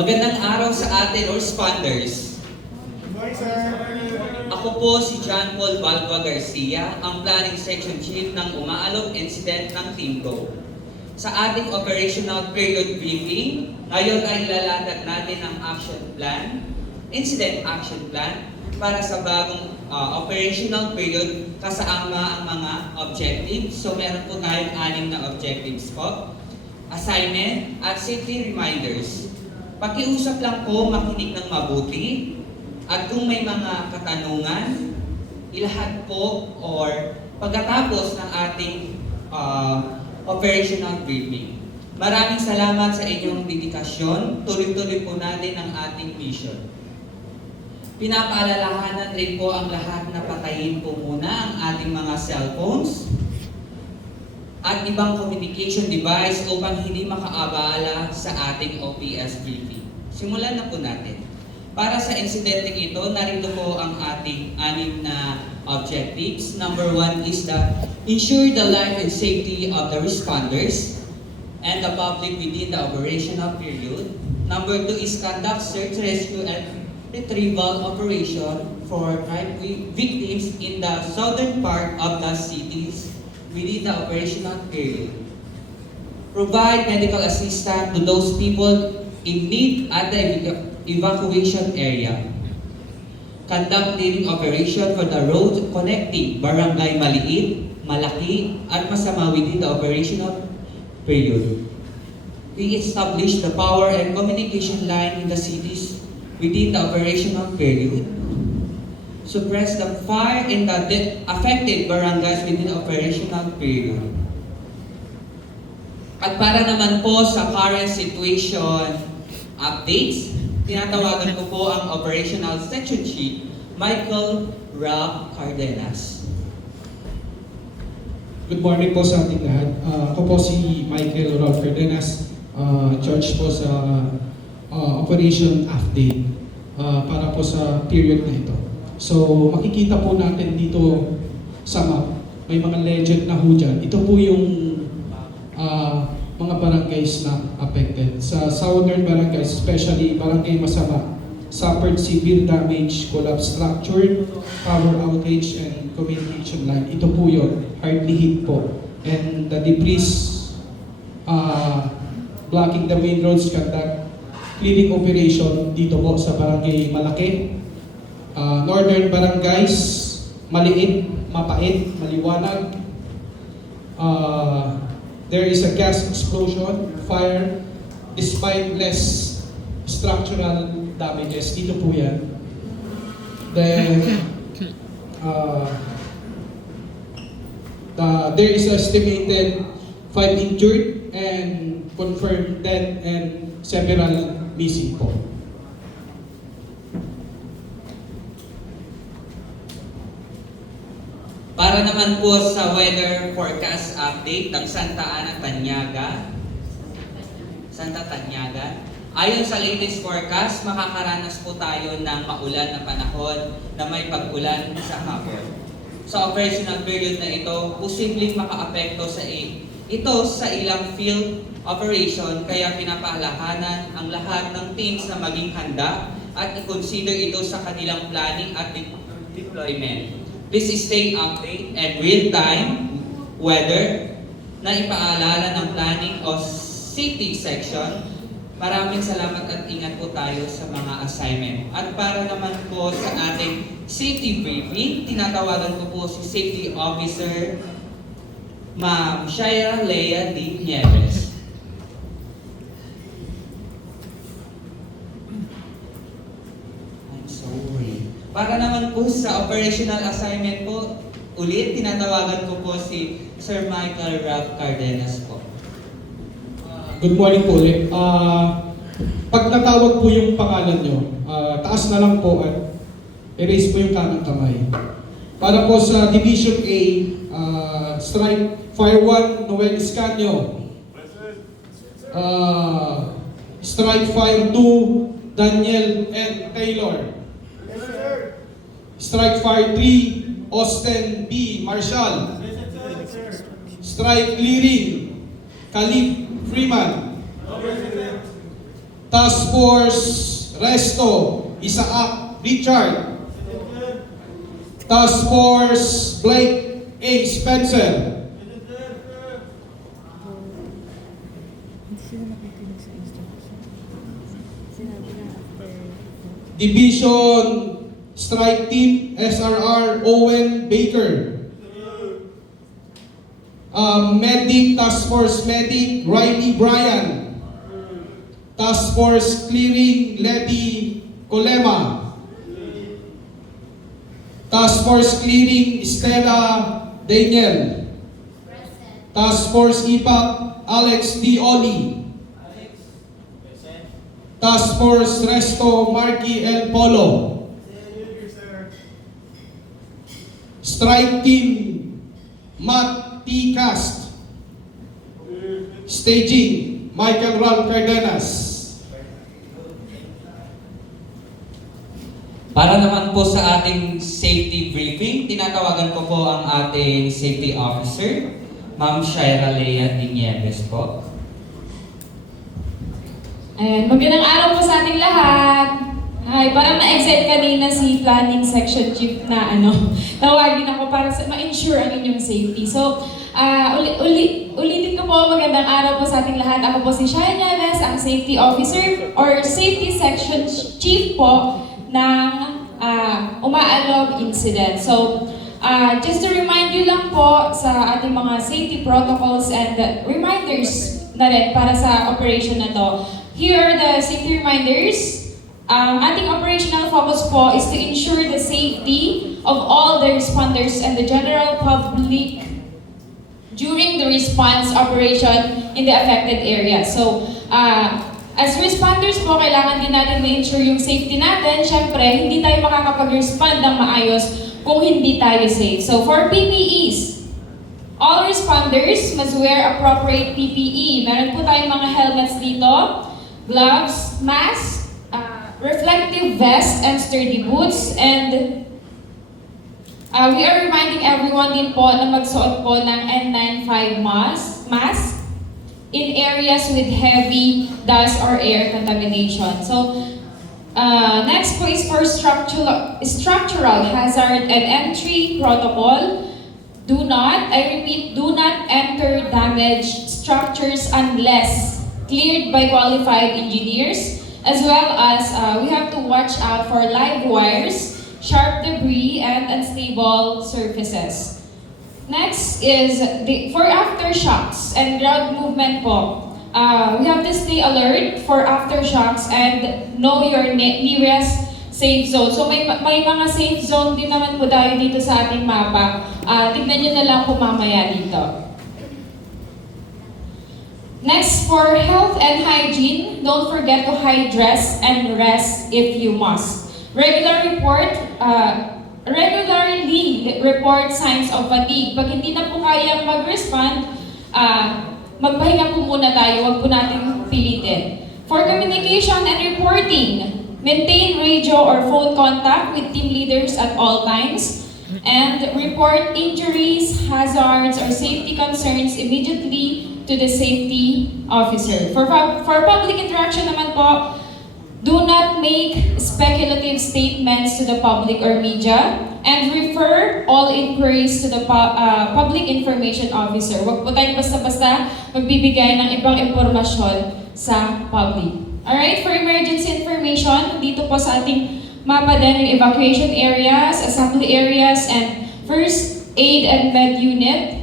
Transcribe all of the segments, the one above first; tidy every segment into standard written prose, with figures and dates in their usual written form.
Magandang araw sa atin, or responders. Ako po si John Paul Balva Garcia, ang Planning Section Chief ng Umaalog Incident ng Team Go. Sa ating operational period briefing, ngayon ay ilalatag natin ang action plan, incident action plan, para sa bagong operational period kasama ang mga objectives. So meron po tayong 6 na objectives po. Assignment at safety reminders. Pakiusap lang po makinig ng mabuti at kung may mga katanungan, ilahat po or pagkatapos ng ating operational briefing. Maraming salamat sa inyong dedikasyon. Tuloy-tuloy po natin ang ating mission. Pinapaalalahanan rin po ang lahat na patayin po muna ang ating mga cellphones at ibang communication device upang hindi makaabala sa ating OPS briefing. Simulan na po natin. Para sa insidente ito, narito po ang ating 6 na objectives. Number 1 is ensure the life and safety of the responders and the public within the operational period. Number 2 is conduct search, rescue, and retrieval operation for crime victims in the southern part of the cities within the operational period. Provide medical assistance to those people in need at the evacuation area. Conduct clearing operation for the roads connecting Barangay Maliit, Malaki, at Masama within the operational period. We establish the power and communication line in the cities within the operational period. Suppress the fire in the affected barangays within the operational period. At para naman po sa current situation updates, tinatawagan ko po ang Operational Section Chief, Michael Rob Cardenas. Good morning po sa ating lahat. Ako po si Michael Rob Cardenas, charge po sa operation update para po sa period na ito. So makikita po natin dito sa map, may mga legend na ho dyan. Ito po yung mga barangays na affected. Sa southern barangays, especially Barangay Masama, suffered severe damage, collapsed structure, power outage, and communication line. Ito po yun, hardly hit po. And the debris blocking the main roads conduct clearing operation dito po sa Barangay Malaki. Northern barangays, maliit, mapait, maliwanag. There is a gas explosion, fire, despite less structural damages. Dito po yan. Then, there is estimated 5 injured and confirmed dead and several missing po. Para naman po sa weather forecast update ng Santa Ana, Santa Tanyaga. Ayon sa latest forecast, makakaranas po tayo ng maulan na panahon na may pag-ulan sa hapon. Sa operational period na ito, posibleng makaapekto sa ilang field operation, kaya pinapahalahanan ang lahat ng teams na maging handa at i-consider ito sa kanilang planning at deployment. Please stay update and real-time weather na ipaalala ng planning o safety section. Maraming salamat at ingat po tayo sa mga assignment. At para naman po sa ating safety briefing, tinatawagan ko po si Safety Officer Ma'am Shaira Lea D. Nieves. I'm sorry. Para naman po sa operational assignment po, ulit tinatawagan ko po si Sir Michael Rob Cardenas po. Good morning po ulit. Pag natawag po yung pangalan nyo, taas na lang po at erase po yung kanang kamay. Para po sa Division A, Strike Fire 1, Noel Escanio. Strike Fire 2, Daniel N. Taylor. Strike Fire 3, Austin B. Marshall. Strike Clearing, Khalif Freeman. Task Force Resto Isaac Richard. Task Force Blake A. Spencer. Division Strike Team SRR Owen Baker. Medic Task Force Medic Riley Bryan. Task Force Clearing Lady Colema. Task Force Clearing Stella Daniel. Task Force IPAC Alex D. Oli. Task Force Resto Marky L. Polo. Strike Team Matt T. Cast. Staging Michael Ralph Cardenas. Para naman po sa ating safety briefing, tinatawagan ko po ang ating safety officer, Ma'am Shaira Lea Dinieves po. Ayan, magandang araw po sa ating lahat. Ay, parang na-excite kanina si Planning Section Chief na tawagin ako para ma-ensure ang inyong safety. So, ulitin ko po, magandang araw po sa ating lahat. Ako po si Shaira Nieves, ang Safety Officer or Safety Section Chief po ng Umaalog Incident. So, just to remind you lang po sa ating mga safety protocols and reminders na rin para sa operation na to. Here are the safety reminders. Ating operational focus po is to ensure the safety of all the responders and the general public during the response operation in the affected area. So, as responders po, kailangan din natin ma-ensure yung safety natin. Siyempre, hindi tayo makakapag-respond ng maayos kung hindi tayo safe. So, for PPEs, all responders must wear appropriate PPE. Meron po tayong mga helmets dito, gloves, mask, reflective vest, and sturdy boots. And we are reminding everyone din po na magsuot po ng N95 mask in areas with heavy dust or air contamination. So, next po is for structural hazard and entry protocol. Do not enter damaged structures unless cleared by qualified engineers, as well as we have to watch out for live wires, sharp debris, and unstable surfaces. Next is for aftershocks and ground movement po. We have to stay alert for aftershocks and know your nearest safe zone. So may mga safe zone din naman po tayo dito sa ating mapa. Tignan nyo na lang po mamaya dito. Next, for health and hygiene, don't forget to hydress and rest if you must. Regularly report signs of fatigue. Pag hindi na po kayang mag-respond, magpahinga po muna tayo, huwag po natin pilitin. For communication and reporting, maintain radio or phone contact with team leaders at all times, and report injuries, hazards, or safety concerns immediately to the safety officer. For public interaction naman po, do not make speculative statements to the public or media, and refer all inquiries to the public information officer. Huwag po tayong basta-basta magbibigay ng ibang impormasyon sa public. Alright, for emergency information, dito po sa ating mapa din yung evacuation areas, assembly areas, and first aid and med unit.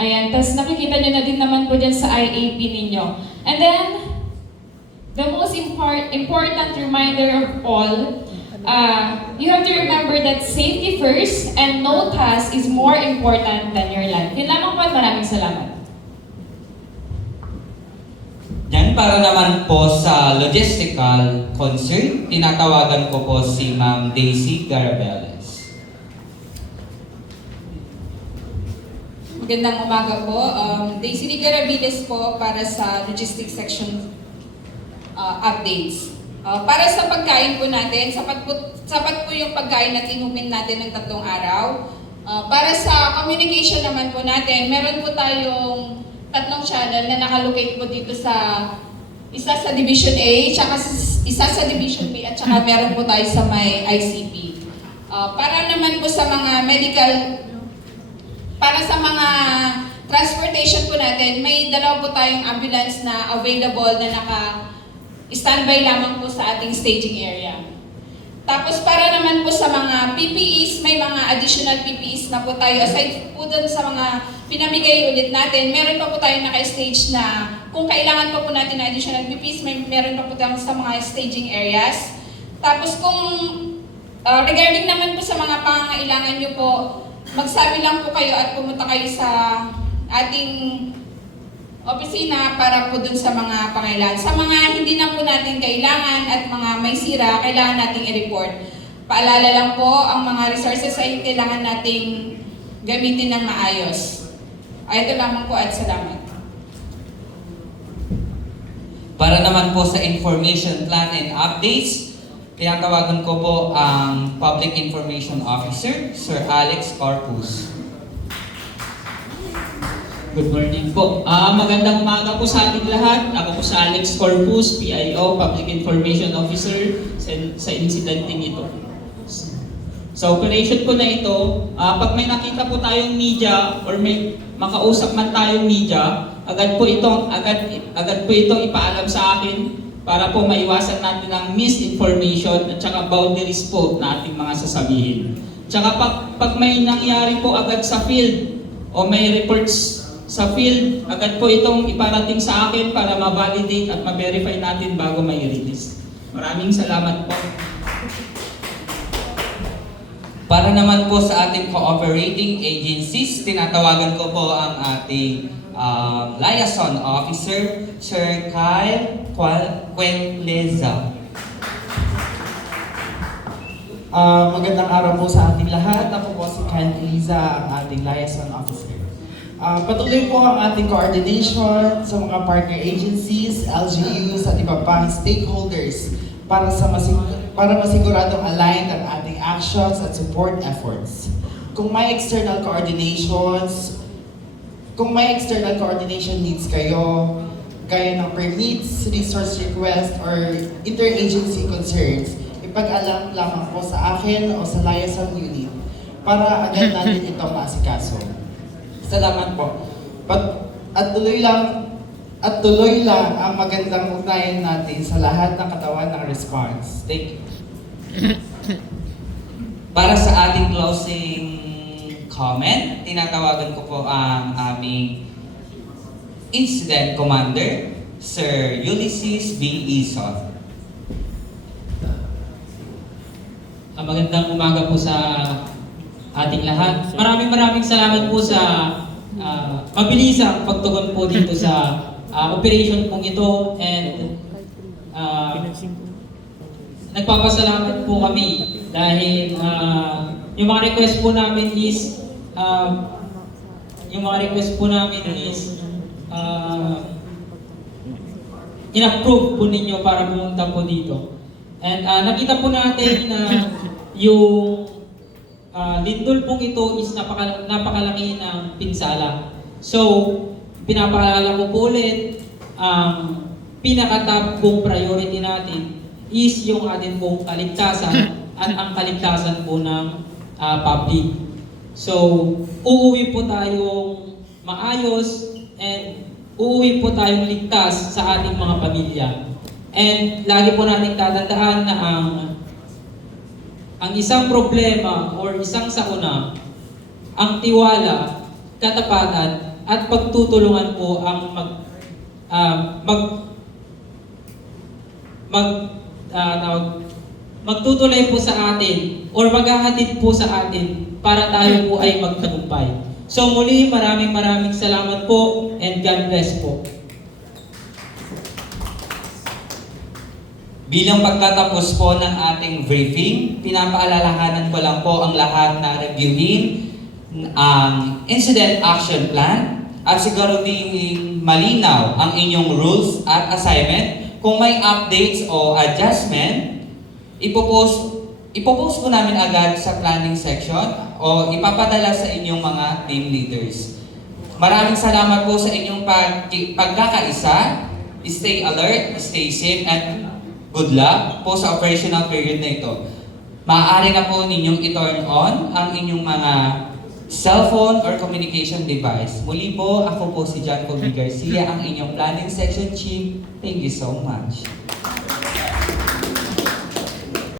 Ayan, tapos nakikita nyo na din naman po dyan sa IAP ninyo. And then, the most important reminder of all, you have to remember that safety first and no task is more important than your life. Yun lamang po at maraming salamat. Yan, para naman po sa logistical concern, tinatawagan ko po si Ma'am Daisy Garabeles. Magandang umaga po. Daisy Garabeles po para sa Logistics Section updates. Para sa pagkain po natin, sapat po yung pagkain na inumin natin ng 3 araw. Para sa communication naman po natin, meron po tayong 3 channel na nakalocate po dito sa isa sa Division A, tsaka isa sa Division B, at tsaka meron po tayo sa may ICP. Para naman po sa mga para sa mga transportation po natin, may dalawa po tayong ambulance na available na naka-standby lamang po sa ating staging area. Tapos para naman po sa mga PPEs, may mga additional PPEs na po tayo. Aside po dun sa mga pinamigay ulit natin, meron pa po tayong naka-stage na kung kailangan pa po natin na additional PPEs, meron pa po tayo sa mga staging areas. Tapos kung regarding naman po sa mga pangangailangan nyo po, magsabi lang po kayo at pumunta kayo sa ating opisina para po dun sa mga pangailangan. Sa mga hindi na po natin kailangan at mga may sira, kailangan nating i-report. Paalala lang po, ang mga resources ay kailangan nating gamitin ng maayos. Ito lamang po at salamat. Para naman po sa information plan and updates, tinatawagan ko po ang Public Information Officer, Sir Alex Corpus. Good morning po. Magandang umaga po sa ating lahat. Ako po si Alex Corpus, PIO, Public Information Officer sa insidenteng ito. Sa operation po na ito, pag may nakita po tayong media or may makausap man tayong media, agad po itong ipaalam sa akin para po maiwasan natin ang misinformation at saka boundaries po na ating mga sasabihin. Tsaka pag may nangyari po agad sa field o may reports sa field, agad po itong iparating sa akin para ma-validate at ma-verify natin bago may release. Maraming salamat po. Para naman po sa ating cooperating agencies, tinatawagan ko po ang ating liaison officer, Sir Kyle Quentleza. Magandang araw po sa ating lahat. Ako po si Kyle Quentleza, ang ating liaison officer. Patuloy po ang ating coordination sa mga partner agencies, LGUs at iba pang stakeholders para masiguradong aligned ang ating actions at support efforts. Kung may external coordination needs kayo, gaya ng permits, resource request, or interagency concerns, ipag-alam lamang po sa akin o sa liaison unit para agad natin ito maasikaso. Salamat po. At tuloy lang ang magandang ugnayan natin sa lahat ng katawan ng response. Thank you. Para sa ating closing comment, tinatawagan ko po ang aming Incident Commander, Sir Ulysses B. Ison. Magandang umaga po sa ating lahat. Maraming salamat po sa mabilisang pagtugon po dito sa operation pong ito, and nagpapasalamat po kami dahil yung mga request po namin is in-approve po ninyo para pumunta po dito. And nakita po natin na yung lindol pong ito is napakalaki ng pinsala. So, pinapaalala ko po ulit, ang pinaka-top pong priority natin is yung atin pong kaligtasan at ang kaligtasan po ng public. So, uuwi po tayong maayos and uuwi po tayong ligtas sa ating mga pamilya. And lagi po natin tatandaan na ang isang problema or isang sakuna, ang tiwala, katapatan, at pagtutulungan po ang magtutuloy po sa atin or maghahatid po sa atin para tayo po ay magtagumpay. So muli, maraming salamat po and God bless po. Bilang pagtatapos po ng ating briefing, pinapaalalahanan ko lang po ang lahat na reviewin ang Incident Action Plan at siguraduhin malinaw ang inyong rules at assignment. Kung may updates o adjustment, ipopost po namin agad sa planning section o ipapadala sa inyong mga team leaders. Maraming salamat po sa inyong pagkakaisa Stay alert, stay safe, and good luck po sa operational period na ito. Maaari na po ninyong i-turn on ang inyong mga cellphone or communication device. Muli po, ako po si John Colby Garcia, ang inyong Planning Section Chief. Thank you so much.